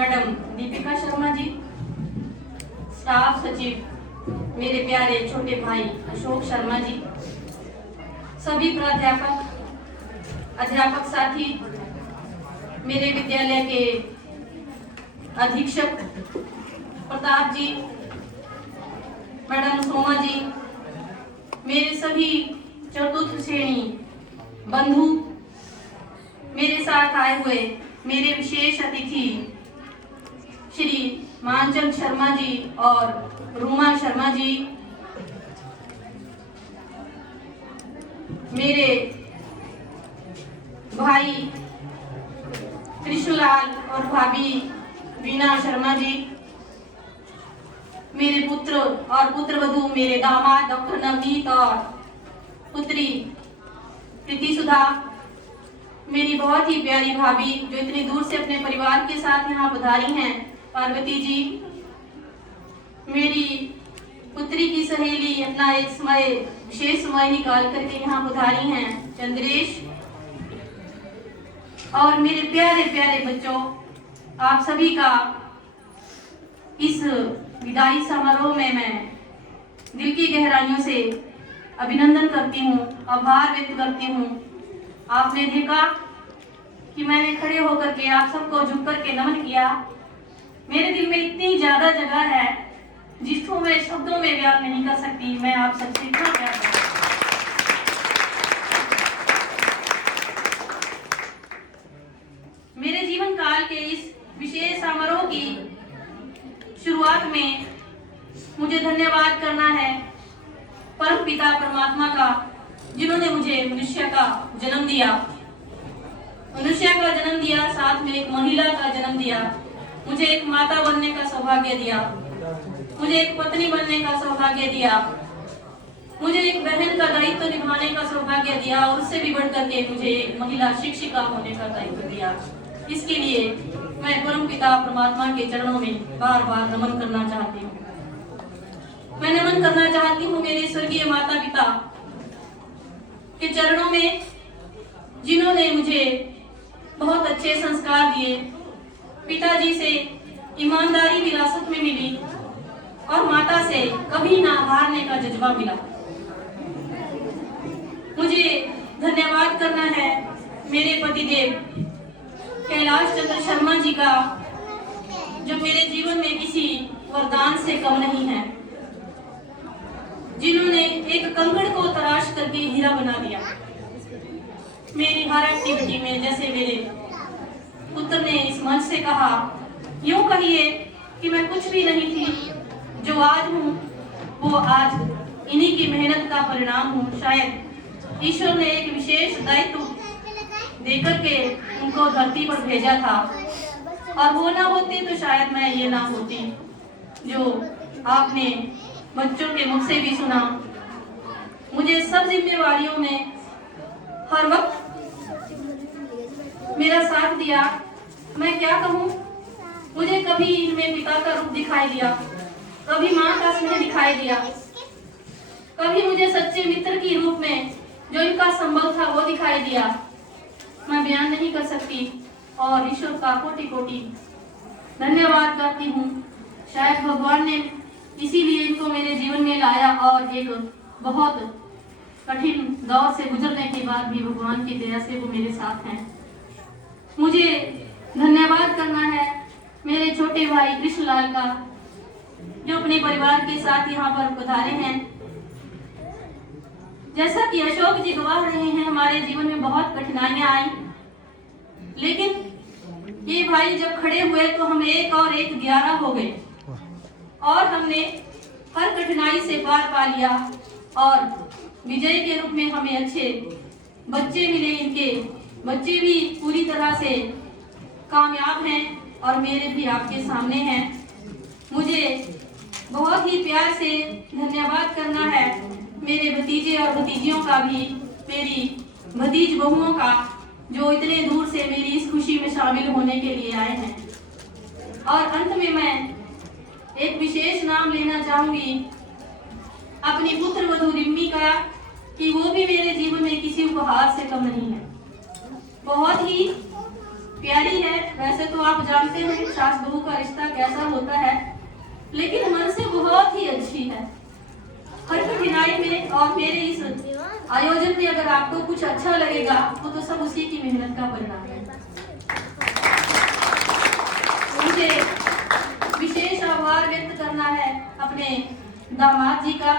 Madam Deepika Sharma ji, staff सचिव मेरे प्यारे छोटे भाई अशोक शर्मा जी, सभी प्राध्यापक, अध्यापक साथी, मेरे विद्यालय के अधीक्षक प्रताप जी, मैडम सोमा जी, मेरे सभी चतुर्थ श्रेणी बंधु, मेरे साथ आए हुए मेरे विशेष अतिथि श्री मानचंद शर्मा जी और रूमा शर्मा जी, मेरे भाई कृष्णलाल और भाभी वीना शर्मा जी, मेरे पुत्र और पुत्रवधू मेरे दामाद डॉक्टर नवनीत और पुत्री प्रीति सुधा, मेरी बहुत ही प्यारी भाभी जो इतनी दूर से अपने परिवार के साथ यहाँ पधारी हैं पार्वती जी, मेरी पुत्री की सहेली अपना एक विशेष समय निकाल करके यहाँ पधारी हैं चंद्रेश, और मेरे प्यारे प्यारे बच्चों, आप सभी का इस विदाई समारोह में मैं दिल की गहराइयों से अभिनंदन करती हूँ, आभार व्यक्त करती हूँ। आपने देखा कि मैंने खड़े होकर के आप सबको झुक कर के नमन किया। मेरे दिल में इतनी ज्यादा जगह है जिसको मैं शब्दों में बयान नहीं कर सकती। मैं आप सबसे इतना प्यार करती हूं। मेरे जीवन काल के इस विशेष समारोह की शुरुआत में मुझे धन्यवाद करना है परम पिता परमात्मा का, जिन्होंने मुझे मनुष्य का जन्म दिया, साथ में एक महिला का जन्म दिया, मुझे एक माता बनने का सौभाग्य दिया, मुझे एक पत्नी बनने का सौभाग्य दिया, मुझे एक बहन का दायित्व निभाने का सौभाग्य दिया, और उससे भी बढ़ करके मुझे एक महिला शिक्षिका होने का दायित्व दिया। इसके लिए मैं परम पिता परमात्मा के चरणों में बार बार नमन करना चाहती हूँ। मैं नमन करना चाहती हूँ मेरे स्वर्गीय माता पिता के चरणों में, जिन्होंने मुझे बहुत अच्छे संस्कार दिए। पिताजी से ईमानदारी विरासत में मिली और माता से कभी ना हारने का जज्बा मिला। मुझे धन्यवाद करना है मेरे पतिदेव कैलाश चंद्र शर्मा जी का, जो मेरे जीवन में किसी वरदान से कम नहीं है, जिन्होंने एक कंकड़ को तराश करके हीरा बना दिया। मेरी हर एक्टिविटी में, जैसे मेरे पुत्र ने इस मंच से कहा, यूं कहिए कि मैं कुछ भी नहीं थी, जो आज हूँ वो आज इन्हीं की मेहनत का परिणाम हूँ। शायद ईश्वर ने एक विशेष दायित्व देकर के उनको धरती पर भेजा था, और वो ना होते तो शायद मैं ये ना होती। जो आपने बच्चों के मुख से भी सुना, मुझे सब जिम्मेवारियों में हर वक्त मेरा साथ दिया। मैं क्या कहूँ, मुझे कभी इनमें पिता का रूप दिखाई दिया, कभी माँ का स्नेह दिखाई दिया, कभी मुझे सच्चे मित्र की रूप में जो इनका संबल था वो दिखाई दिया। मैं बयान नहीं कर सकती, और ईश्वर का कोटि कोटि धन्यवाद करती हूँ। शायद भगवान ने इसीलिए इनको मेरे जीवन में लाया, और एक बहुत कठिन दौर से गुजरने के बाद भी भगवान की दया से वो मेरे साथ हैं। मुझे धन्यवाद करना है मेरे छोटे भाई कृष्णलाल का, जो अपने परिवार के साथ यहाँ पर पधारे हैं। जैसा कि अशोक जी गवाह रहे हैं, हमारे जीवन में बहुत कठिनाइयां आई, लेकिन ये भाई जब खड़े हुए तो हम 1 और 1 11 हो गए, और हमने हर कठिनाई से पार पा लिया, और विजय के रूप में हमें अच्छे बच्चे मिले। इनके बच्चे भी पूरी तरह से कामयाब हैं, और मेरे भी आपके सामने हैं। मुझे बहुत ही प्यार से धन्यवाद करना है मेरे भतीजे और भतीजियों का भी, मेरी भतीज बहुओं का, जो इतने दूर से मेरी इस खुशी में शामिल होने के लिए आए हैं। और अंत में मैं एक विशेष नाम लेना चाहूंगी अपनी पुत्र वधू रिम्मी का, कि वो भी मेरे जीवन में किसी उपहार से कम नहीं है। बहुत ही प्यारी है, वैसा वैसे तो आप जानते हैं सास बहू का रिश्ता कैसा होता है, लेकिन मन से बहुत ही अच्छी है। हर कठिनाई में और मेरे इस आयोजन में अगर आपको कुछ अच्छा लगेगा तो सब उसी की मेहनत का परिणाम है। मुझे विशेष आभार व्यक्त करना है अपने दामाद जी का,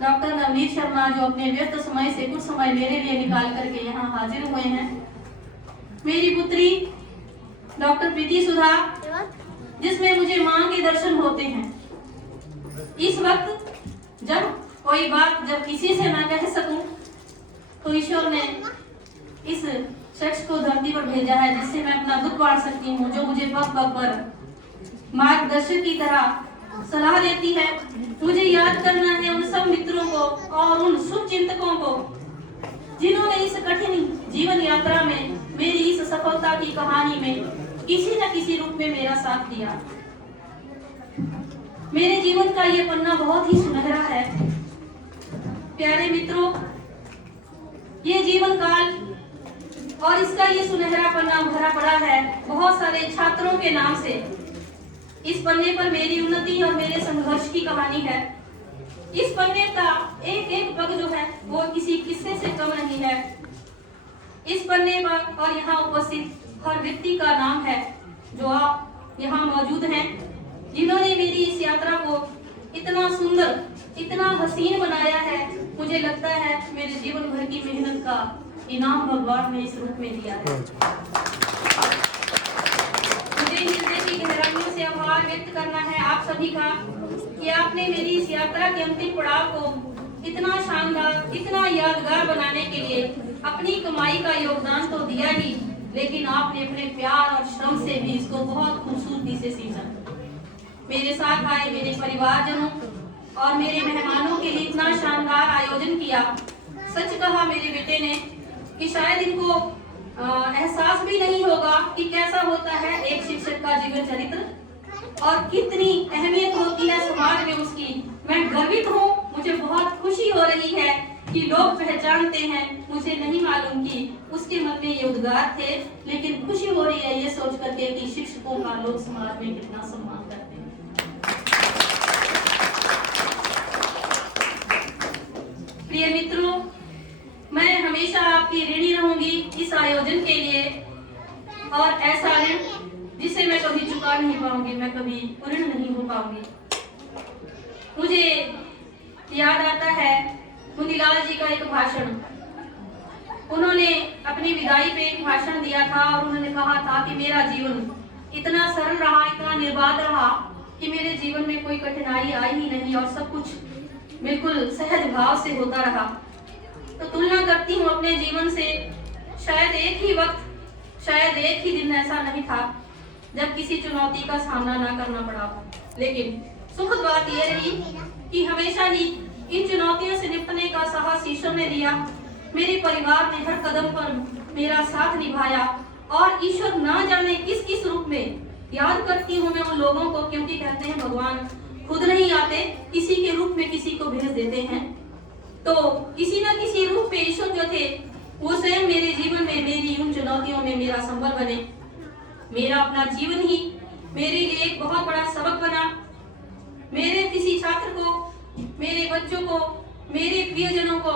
डॉक्टर नवनीत शर्मा, जो अपने व्यस्त समय से कुछ समय मेरे लिए निकाल करके यहाँ हाजिर हुए हैं। मेरी पुत्री डॉक्टर प्रीति सुधा, जिसमें मुझे मां के दर्शन होते हैं। इस वक्त जब कोई बात जब किसी से ना कह सकूं तो ईश्वर ने इस शख्स को धरती पर भेजा है जिससे मैं अपना दुख बांट सकती हूँ, जो मुझे पग पग पर मार्गदर्शक की तरह सलाह देती है। मुझे याद करना है उन सब मित्रों को और उन शुभ चिंतकों को जिन्होंने इस कठिन जीवन यात्रा में मेरी इस सफलता की कहानी में किसी न किसी रूप में मेरा साथ दिया। मेरे जीवन का ये पन्ना बहुत ही सुनहरा है। प्यारे मित्रों, ये जीवन काल और इसका ये सुनहरा पन्ना भरा पड़ा है बहुत सारे छात्रों के नाम से। इस पन्ने पर मेरी उन्नति और मेरे संघर्ष की कहानी है। इस पन्ने का एक एक पग जो है वो किसी किस्से से कम नहीं है। इस पन्ने पर और यहाँ उपस्थित हर व्यक्ति का नाम है जो आप यहाँ मौजूद हैं, जिन्होंने मेरी इस यात्रा को इतना सुंदर, इतना हसीन बनाया है। मुझे लगता है मेरे जीवन भर की मेहनत का इनाम भगवान ने इस रूप में दिया है। मुझे हृदय की गहराइयों से आभार व्यक्त करना है आप सभी का कि आपने मेरी इस यात्रा के अंतिम पड़ाव को इतना शानदार, इतना यादगार बनाने के लिए अपनी कमाई का योगदान तो दिया ही, लेकिन आपने अपने प्यार और श्रम से भी इसको बहुत खूबसूरती से सींचा। मेरे साथ आए मेरे परिवारजनों और मेरे मेहमानों के लिए इतना शानदार आयोजन किया। सच कहा मेरे बेटे ने कि शायद इनको एहसास भी नहीं होगा कि कैसा होता है एक शिक्षक का जीवन चरित्र और कितनी अहमियत होती है समाज में उसकी। मैं गर्वित हूँ, मुझे बहुत खुशी हो रही है कि लोग पहचानते हैं। मुझे नहीं मालूम कि उसके मन में ये उद्गार थे, लेकिन खुशी हो रही है ये सोच करके कि शिक्षकों का लोग समाज में कितना सम्मान करते हैं। प्रिय मित्रों, मैं हमेशा आपकी ऋणी रहूंगी इस आयोजन के लिए, और ऐसा ऋण जिसे मैं कभी चुका नहीं पाऊंगी, मैं कभी पूर्ण नहीं हो पाऊंगी। मुझे याद आता है मुनीलाल जी का एक भाषण। उन्होंने अपनी विदाई पे एक भाषण दिया था और उन्होंने कहा था कि मेरा जीवन इतना सरल रहा, इतना निर्बाध रहा कि मेरे जीवन में कोई कठिनाई आई ही नहीं और सब कुछ बिल्कुल सहज भाव से होता रहा। तो तुलना करती हूँ अपने जीवन से, शायद एक ही वक्त, शायद एक ही दिन ऐसा नहीं था जब किसी चुनौती का सामना ना करना पड़ा। लेकिन सुखद बात यह रही कि हमेशा ही इन चुनौतियों से निपटने का साहस ईश्वर ने दिया। मेरे परिवार ने हर कदम पर मेरा साथ निभाया और ईश्वर ना जाने किस किस रूप में, याद करती हूँ मैं उन लोगों को, क्योंकि कहते हैं भगवान खुद नहीं आते, किसी के रूप में किसी को भेज देते हैं। तो किसी न किसी रूप में ईश्वर जो थे वो स्वयं मेरे जीवन में, मेरी उन चुनौतियों में मेरा संबल बने। मेरा अपना जीवन ही मेरे लिए एक बहुत बड़ा सबक बना। मेरे किसी छात्र को, मेरे बच्चों को, मेरे प्रियजनों को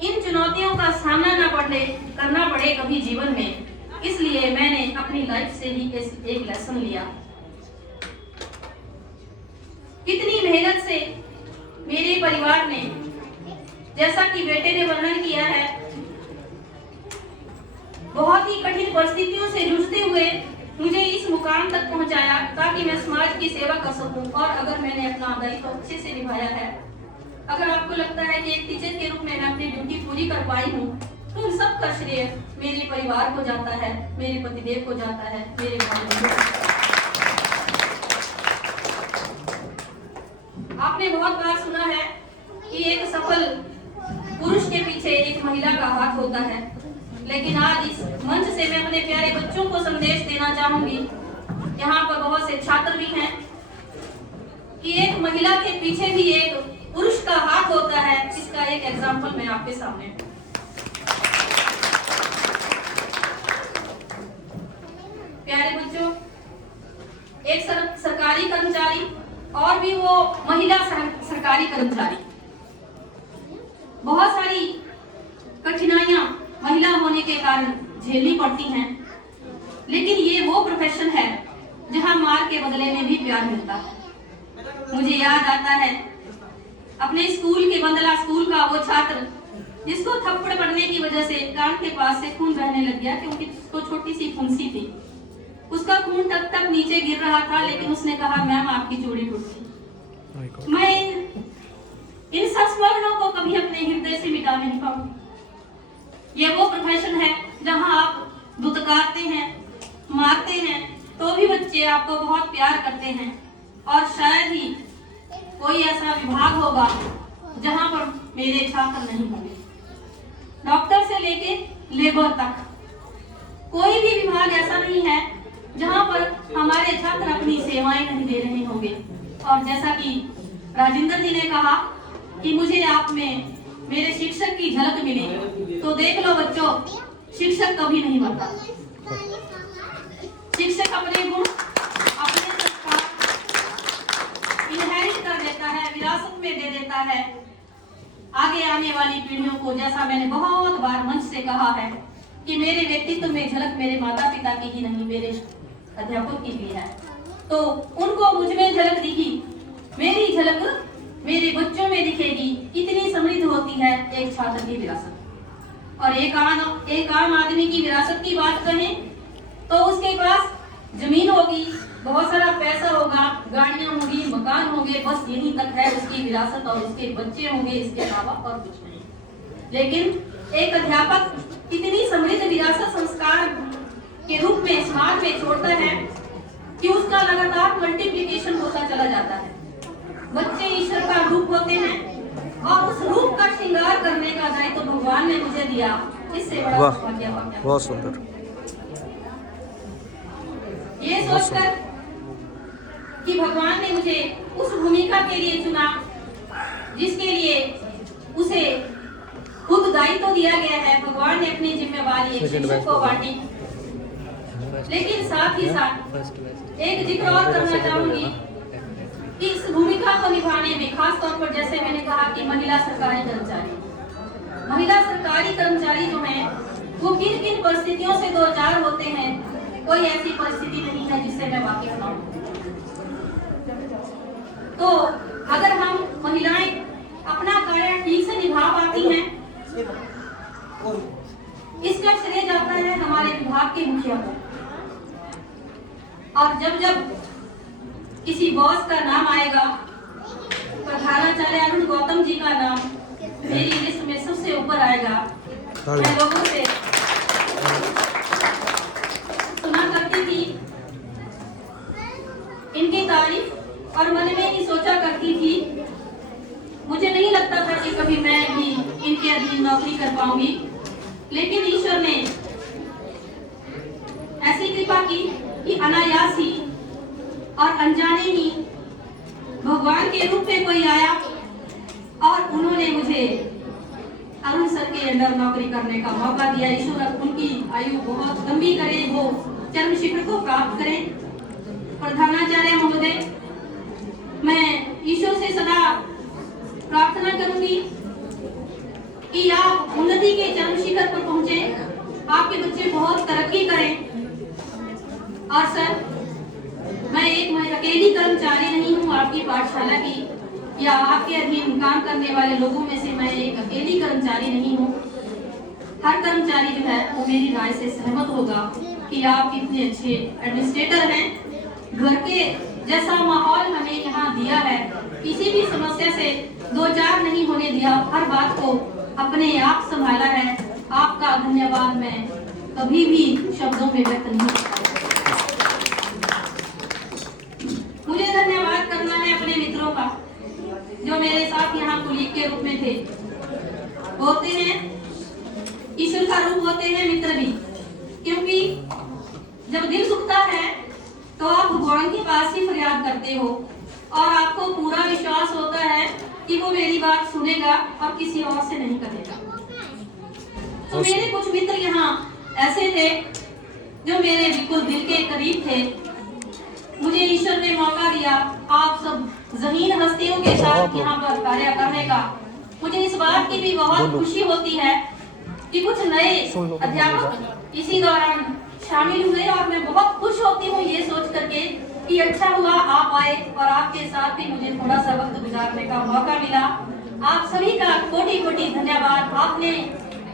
इन चुनौतियों का सामना करना पड़े कभी जीवन में, इसलिए मैंने अपनी लाइफ से ही एक लेसन लिया। कितनी मेहनत से मेरे परिवार ने, जैसा कि बेटे ने वर्णन किया है, बहुत ही कठिन परिस्थितियों से जूझते हुए मुझे इस मुकाम तक पहुंचाया ताकि मैं समाज की सेवा कर सकूं। और अगर मैंने अपना दायित्व अच्छे से निभाया है, अगर आपको लगता है कि एक टीचर के रूप में मैं अपनी ड्यूटी पूरी कर पाई हूं, तो इन सब का श्रेय मेरे परिवार को जाता है, मेरे पतिदेव को जाता है, मेरे भाई। आपने बहुत बार सुना है कि एक सफल पुरुष के पीछे एक महिला का हाथ होता है, लेकिन आज इस मंच से मैं अपने प्यारे बच्चों को संदेश देना चाहूंगी, यहाँ पर बहुत से छात्र भी हैं, कि एक महिला के पीछे भी एक पुरुष का हाथ होता है। इसका एक एग्जाम्पल मैं आपके सामने। प्यारे महिला सरकारी कर्मचारी। बहुत सारी कठिनाइयां महिला होने के कारण झेलनी पड़ती हैं, लेकिन ये वो प्रोफेशन है जहां मार के बदले में भी प्यार मिलता है। मुझे याद आता है अपने स्कूल के बंदला स्कूल का वो छात्र जिसको थप्पड़ पड़ने की वजह से कान के पास से खून बहने लग गया, क्योंकि उसको छोटी सी फुंसी थी। उसका खून टप टप नीचे गिर रहा था, लेकिन उसने कहा मैम आपकी चूड़ी टूट गई। मैं इन संस्मरणों को कभी अपने हृदय से मिटा नहीं पाऊंगी। ये वो प्रोफेशन है जहां आप दुत्कारते हैं, मारते हैं, तो भी बच्चे आपको बहुत प्यार करते हैं। और शायद ही कोई ऐसा विभाग होगा जहां पर मेरे छात्र नहीं होंगे। डॉक्टर से लेके लेबर तक कोई भी विभाग ऐसा नहीं है जहां पर हमारे छात्र अपनी सेवाएं नहीं दे रहे होंगे। और जैसा कि राजेंद्र जी ने कहा कि मुझे आप में मेरे शिक्षक की झलक मिली, तो देख लो बच्चों, शिक्षक कभी नहीं बनता। शिक्षक अपने गुण, अपने संस्कार इनहेरिट कर देता है, विरासत में दे देता है आगे आने वाली पीढ़ियों को। जैसा मैंने बहुत बार मंच से कहा है कि मेरे व्यक्तित्व में झलक मेरे माता पिता की ही नहीं, मेरे अध्यापक की भी है। तो उनको मुझ में झलक दिखी, मेरी झलक मेरे बच्चों में दिखेगी। इतनी समृद्ध होती है एक छात्र की विरासत। और एक आम आदमी की विरासत की बात करें तो उसके पास जमीन होगी, बहुत सारा पैसा होगा, गाड़ियां होंगी, मकान होंगे, बस यहीं तक है उसकी विरासत। और उसके बच्चे होंगे, इसके अलावा और कुछ नहीं। लेकिन एक अध्यापक इतनी समृद्ध विरासत संस्कार के रूप में समाज में छोड़ता है कि उसका लगातार मल्टीप्लिकेशन होता चला जाता है। बच्चे ईश्वर का रूप होते हैं और उस रूप का श्रृंगार करने का दायित्व तो भगवान ने मुझे दिया। इससे बड़ा बहुत सुंदर। ये सोचकर कि भगवान ने मुझे उस भूमिका के लिए चुना जिसके लिए उसे खुद दायित्व दिया गया है। भगवान ने अपनी जिम्मेवारी एक शिक्षक को बांटी। लेकिन साथ ही साथ एक जिक्र और करना चाहूंगी कि इस भूमिका को निभाने में खास तौर पर, जैसे मैंने कहा कि महिला सरकारी कर्मचारी जो हैं वो किन किन परिस्थितियों से दो चार होते हैं। कोई ऐसी परिस्थिति नहीं है जिससे मैं वाकिफ ना हूं। तो अगर हम महिलाएं अपना कार्य ठीक से निभा पाती हैं, इसका श्रेय जाता है हमारे विभाग के मुखिया को। और जब जब किसी बॉस का नाम आएगा, प्रधानाचार्य अरुण गौतम जी का नाम मेरी लिस्ट में सबसे ऊपर आएगा। मैं लोगों से सुना करती थी इनकी तारीफ और मन में ही सोचा करती थी। मुझे नहीं लगता था कि कभी मैं भी इनके अधीन नौकरी कर पाऊंगी, लेकिन ईश्वर ने ऐसी कृपा की कि अनायास ही और अनजाने ही भगवान के रूप में कोई आया और उन्होंने मुझे अरुण सर के अंडर नौकरी करने का मौका दिया। ईश्वर उनकी आयु बहुत लंबी करे, वो चरम शिखर को प्राप्त करें। प्रधानाचार्य महोदय, मैं ईश्वर से सदा प्रार्थना करूंगी कि आप उन्नति के चरम शिखर पर पहुंचे, आपके बच्चे बहुत तरक्की करें। और सर, मैं एक अकेली कर्मचारी नहीं हूँ आपकी पाठशाला की या आपके अधीन काम करने वाले लोगों में से मैं एक अकेली कर्मचारी नहीं हूँ। हर कर्मचारी जो है वो मेरी राय से सहमत होगा कि आप इतने अच्छे एडमिनिस्ट्रेटर हैं। घर के जैसा माहौल हमें यहाँ दिया है, किसी भी समस्या से दो चार नहीं होने दिया, हर बात को अपने आप संभाला है। आपका धन्यवाद मैं कभी भी शब्दों में व्यक्त नहीं कर पाऊंगा। मुझे धन्यवाद करना है अपने मित्रों का जो मेरे साथ यहाँ कुलीग के रूप में थे। होते हैं ईश्वर का रूप, होते हैं मित्र भी, क्योंकि जब दिल दुखता है तो आप भगवान के पास ही फरियाद करते हो और आपको पूरा विश्वास होता है कि वो मेरी बात सुनेगा और किसी और से नहीं करेगा। तो मेरे कुछ मित्र यहाँ ऐसे थे जो मेरे बिल्कुल दिल के करीब थे। मुझे ईश्वर ने मौका दिया, आप सब ज़हीन हस्तियों के साथ यहाँ पर कार्य करने का मुझे इस बात की भी बहुत खुशी होती है कि कुछ नए अध्यापक इसी दौरान शामिल हुए और मैं बहुत खुश होती हूँ ये सोच करके कि अच्छा हुआ आप आए और आपके साथ भी मुझे थोड़ा सा वक्त गुजारने का मौका मिला। आप सभी का कोटि कोटि धन्यवाद। आपने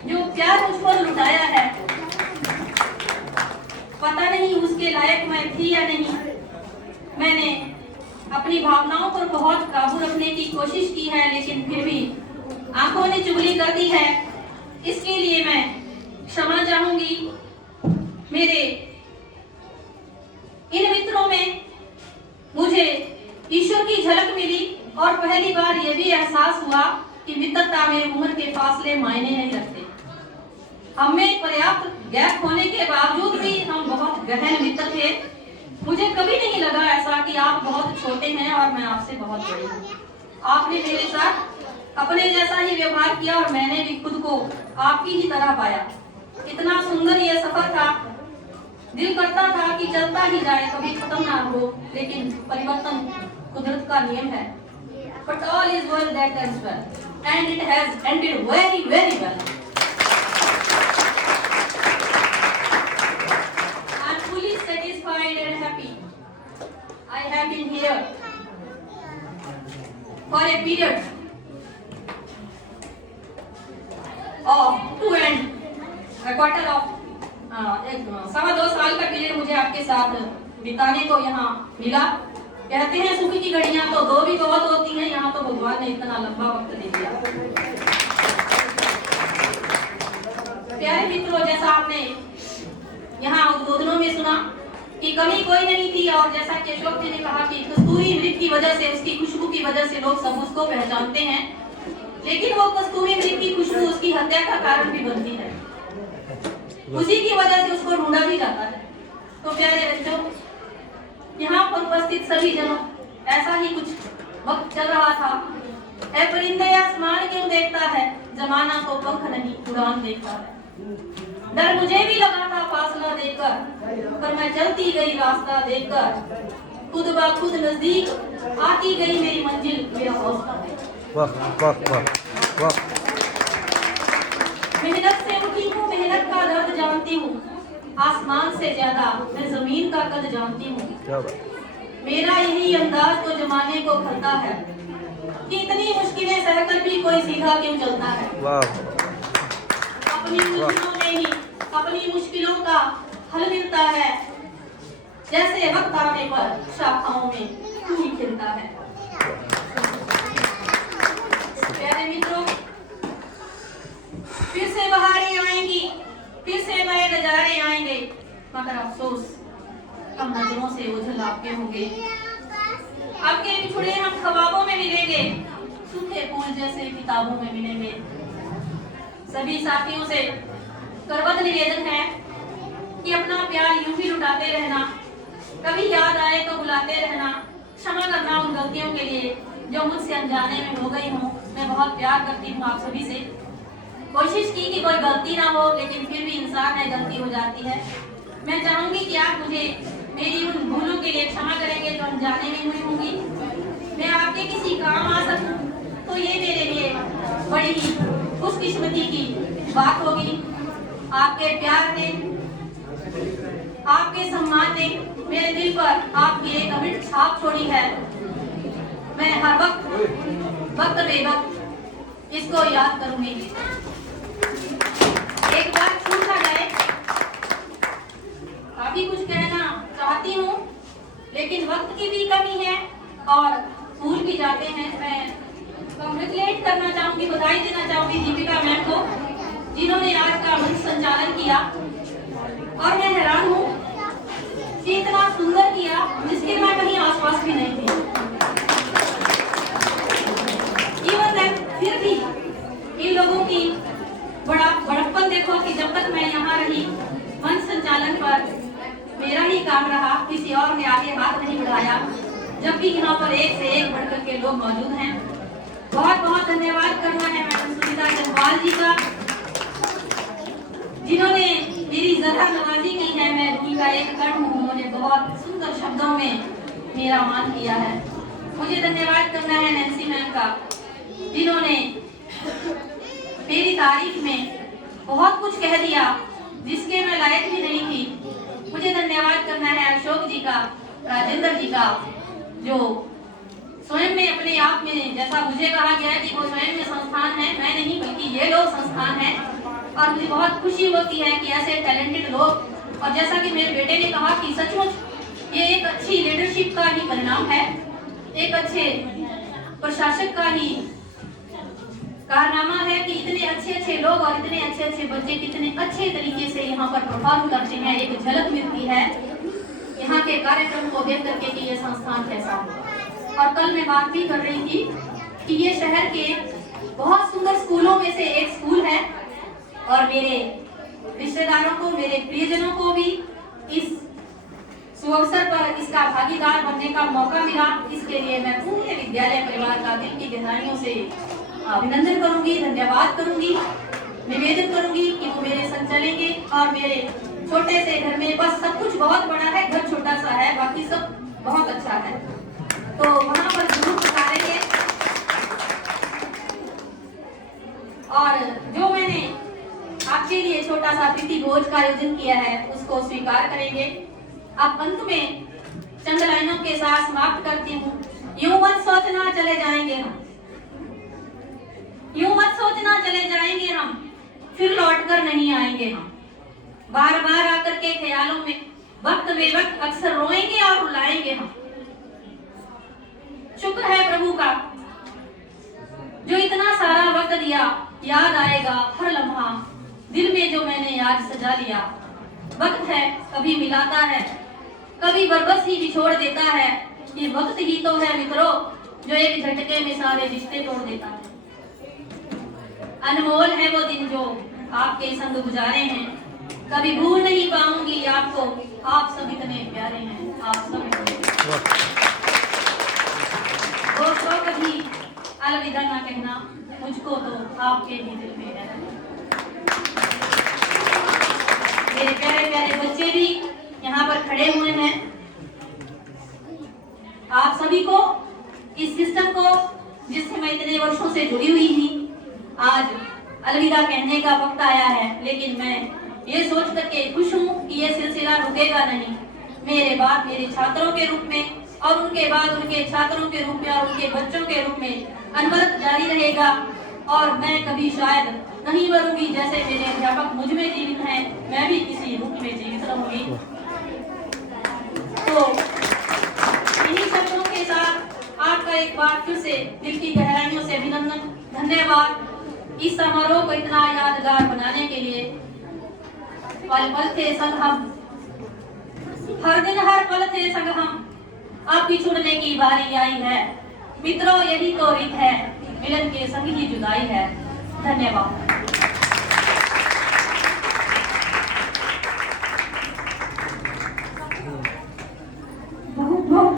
जो प्यार मुझ पर लुटाया है, पता नहीं उसके लायक मैं थी या नहीं। मैंने अपनी भावनाओं पर बहुत काबू रखने की कोशिश की है, लेकिन फिर भी आंखों ने चुगली कर दी है। इसके लिए मैं क्षमा चाहूंगी। मेरे इन मित्रों में मुझे ईश्वर की झलक मिली और पहली बार यह भी एहसास हुआ कि मित्रता में उम्र के फासले मायने नहीं रखते। हमें पर्याप्त गैप होने के बावजूद भी हम बहुत गहन मित्र थे। मुझे कभी नहीं लगा ऐसा कि आप बहुत छोटे हैं और मैं आपसे बहुत बड़ी हूँ। आपने मेरे साथ अपने जैसा ही व्यवहार किया और मैंने भी खुद को आपकी ही तरह पाया। इतना सुंदर यह सफर था, दिल करता था कि चलता ही जाए, कभी खत्म ना हो, लेकिन परिवर्तन कुदरत का नियम है। But all is well that ends well, and it has ended very, very well. I am fully satisfied and happy. I have been here for a period of 2 and a quarter of 1.25 साल का period मुझे आपके साथ बिताने को यहाँ मिला। कहते हैं सुख की घड़ियां तो 2 भी बहुत होती हैं, यहाँ तो भगवान ने इतना लंबा वक्त दे दिया। प्यारे मित्रों, जैसा आपने यहाँ उद्बोधनों में सुना कि कमी कोई नहीं थी, और जैसा कि अशोक जी ने कहा कि कस्तूरी मृग की वजह से, उसकी खुशबू की वजह से लोग सब उसको पहचानते हैं, लेकिन वो कस्तूरी मृग की खुशबू उसकी हत्या का कारण भी बनती है। उसी की वजह से उसको ढूंढा भी जाता है। तो प्यारे बच्चों, यहाँ पर उपस्थित सभी जनों, ऐसा ही कुछ वक्त चल रहा था। ऐ परिंदे आसमान क्यों देखता है, जमाना तो पंख नहीं उड़ान देखता है। डर मुझे भी लगा था फासला देकर, पर मैं चलती गई रास्ता देखकर। खुद ब खुद नजदीक आती गई मेरी मंजिल, मेरा हौसला है। वाह वाह वाह वाह। मेहनत से उठी हूँ, मेहनत का दर्द जानती हूँ। आसमान से ज्यादा मैं जमीन का कद जानती हूँ। मेरा यही अंदाज तो जमाने को खलता है कि इतनी मुश्किलें सहकर भी कोई सीधा क्यों चलता है। अपनी मुश्किलों में ही अपनी मुश्किलों का हल मिलता है, जैसे वक्त आने पर शाखाओं में फूल खिलता है। प्यारे मित्रों, फिर से बहारें आएंगी, फिर से नए नजारे आएंगे, मगर अफसोस कम नजरों से ओझल आपके होंगे। आपके बिछुड़े हम ख्वाबों में मिलेंगे, सूखे फूल जैसे किताबों में मिलेंगे। सभी साथियों से करबद्ध निवेदन है कि अपना प्यार यूं ही लुटाते रहना, कभी याद आए तो बुलाते रहना। क्षमा करना उन गलतियों के लिए जो मुझसे अनजाने में हो गई हूँ। मैं बहुत प्यार करती हूँ आप सभी से। कोशिश की कि कोई गलती ना हो, लेकिन फिर भी इंसान है, गलती हो जाती है। मैं चाहूंगी कि आप मुझे मेरी उन भूलों के लिए क्षमा करेंगे जो अनजाने में हुई होंगी। मैं आपके किसी काम आ सकूं तो ये मेरे लिए बड़ी ही खुशकिस्मती की बात होगी। आपके प्यार ने, आपके सम्मान ने मेरे दिल पर आपकी एक अमिट छाप छोड़ी है। मैं हर वक्त बेवक्त इसको याद करूंगी। एक बार छूट ना जाए, काफी कुछ कहना चाहती हूँ, लेकिन वक्त की भी कमी है और भूल भी जाते हैं। मैं कांग्रेचुलेट करना चाहूंगी, बधाई देना चाहूंगी दीपिका मैम को, जिन्होंने आज का मंच संचालन किया। और मैं हैरान हूँ कि इतना सुंदर किया, जिसके मैं कहीं आसपास भी नहीं थी। फिर भी इन लोगों की बड़प्पन देखो कि जब तक मैं यहाँ रही, मंच संचालन पर मेरा ही काम रहा, किसी और ने आगे हाथ नहीं बढ़ाया। जब भी यहाँ पर एक से एक बढ़कर के लोग मौजूद हैं। बहुत बहुत धन्यवाद करना है मैडम सुनीता जम्वाल जी का, जिन्होंने मेरी जरा नवाजी की है। मैं उनका एक कण हूँ। उन्होंने बहुत सुंदर शब्दों में मेरा मान किया है। मुझे धन्यवाद करना है नैन्सी मैम का, जिन्होंने मेरी तारीफ में बहुत कुछ कह दिया जिसके मैं लायक भी नहीं थी। मुझे धन्यवाद करना है अशोक जी का, राजेंद्र जी का, जो स्वयं में अपने आप में, जैसा मुझे कहा गया कि वो स्वयं में संस्थान है, मैं नहीं बल्कि ये लोग संस्थान हैं। और मुझे बहुत खुशी होती है कि ऐसे टैलेंटेड लोग, और जैसा कि मेरे बेटे ने कहा कि सचमुच ये एक अच्छी लीडरशिप का ही परिणाम है, एक अच्छे प्रशासक का ही कारनामा है कि इतने अच्छे अच्छे लोग और इतने अच्छे अच्छे बच्चे कितने अच्छे तरीके से यहाँ पर परफॉर्म करते हैं। एक झलक मिलती है यहाँ के कार्यक्रम को देख करके कि ये संस्थान कैसा है। और कल मैं बात भी कर रही थी कि ये शहर के बहुत सुंदर स्कूलों में से एक स्कूल है, और मेरे रिश्तेदारों को, मेरे प्रियजनों को भी इस सुअवसर पर इसका भागीदार बनने का मौका मिला। इसके लिए मैं पूरे विद्यालय परिवार का दिल की गहराइयों से अभिनंदन करूंगी, धन्यवाद करूंगी, निवेदन करूंगी कि वो मेरे संग चलेंगे। और मेरे छोटे से घर में बस सब कुछ बहुत बड़ा है, घर छोटा सा है, बाकी सब बहुत अच्छा है, तो वहाँ पर जरूर पधारेंगे। और जो मैंने आपके लिए छोटा सा प्रीति भोज का आयोजन किया है उसको स्वीकार करेंगे। अब अंत में चंद लाइनों के साथ समाप्त करती हूँ। यूं मत सोचना चले जाएंगे हम, यूं मत सोचना चले जाएंगे हम, फिर लौट कर नहीं आएंगे हम। बार बार आकर के ख्यालों में वक्त बेवक्त अक्सर रोएंगे और रुलाएंगे हम। शुक्र है प्रभु का जो इतना सारा वक्त दिया, याद आएगा हर लम्हा दिल में जो मैंने याद सजा लिया। वक्त है कभी मिलाता है, कभी बरबस ही बिछोड़ देता है। ये वक्त ही तो है मित्रों जो एक झटके में सारे रिश्ते तोड़ देता है। अनमोल है वो दिन जो आपके संग गुजारे हैं, कभी भूल नहीं पाऊंगी आपको, आप सब इतने प्यारे हैं, आप सब इतने दोस्तों। कभी अलविदा ना कहना, मुझको तो आपके ही दिल में है। मेरे प्यारे प्यारे बच्चे भी यहाँ पर खड़े हुए हैं। आप सभी को, इस सिस्टम को जिससे मैं इतने वर्षों से जुड़ी हुई थी, आज अलविदा कहने का वक्त आया है। लेकिन मैं ये सोच करके खुश हूँ कि ये सिलसिला रुकेगा नहीं। मेरे बाद मेरे छात्रों के रूप में, और उनके बाद उनके छात्रों के रूप में, और उनके बच्चों के रूप में अनवरत जारी रहेगा। और मैं कभी शायद नहीं मरूंगी, जैसे मेरे अध्यापक मुझ में जीवित हैं, मैं भी किसी रूप में जीवित रहूंगी। तो इन्हीं शब्दों के साथ आपका एक बार फिर से दिल की गहराइयों से अभिनंदन, धन्यवाद। इस समारोह को इतना यादगार बनाने के लिए पल पल थे संग हम, हर दिन हर पल थे संग हम, अब बिछुड़ने की बारी आई है। मित्रों यही तो रीत है, मिलन के संग ही जुदाई है। धन्यवाद।